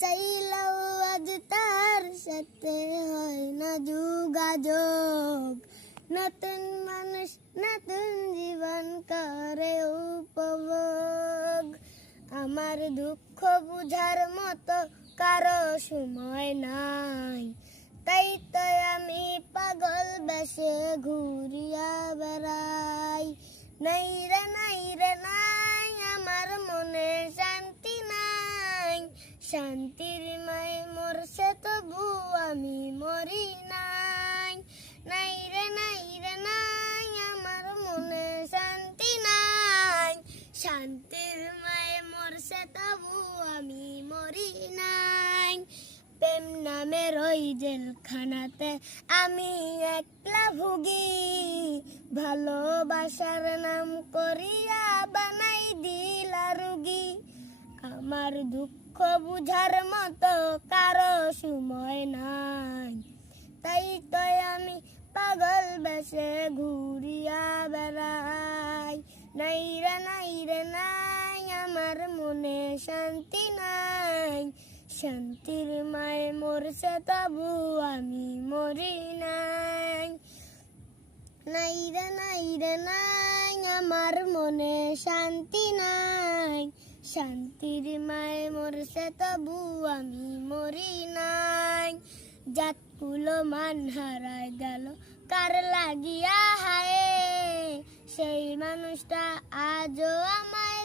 চাইলেও আজ তার সাথে হয় না যোগাযোগ। নতুন মানুষ নতুন জীবন করে উপভোগ। আমার দুঃখ বুঝার মতো কারো সময় নাই, তাই তো আমি পাগল বেশে ঘুরিয়া বেড়াই। নাই রে নাই রে নাই, আমার মনে শান্তি নাই। শান্তির মায় মরছে তবু আমি মরি নাই। নাই রে নাই রে নাই, আমার মনে শান্তি নাই। শান্তির মায় মরছে তবু আমি মরি নাই। প্রেম নামের ওই জেলখানাতে আমি একলা ভুগি, ভালোবাসার নাম করিয়া বানাই দিলা রুগী। আমার দুঃখ বুঝার মতো কারো সময় নাই, তাই তো আমি পাগল বেশে ঘুরিয়া বেড়াই। নাই রে নাই রে নাই, আমার মনে শান্তি নাই। শান্তির মায় মরছে তবু আমি মরি নাই। নাই রে নাই রে নাই, আমার মনে শান্তি নাই। শান্তির মায় মরছে তবু আমি মরি নাই। জাতকুলো মান হারায় গেল কার লাগিয়া হায়, সেই মানুষটা আজও আমায়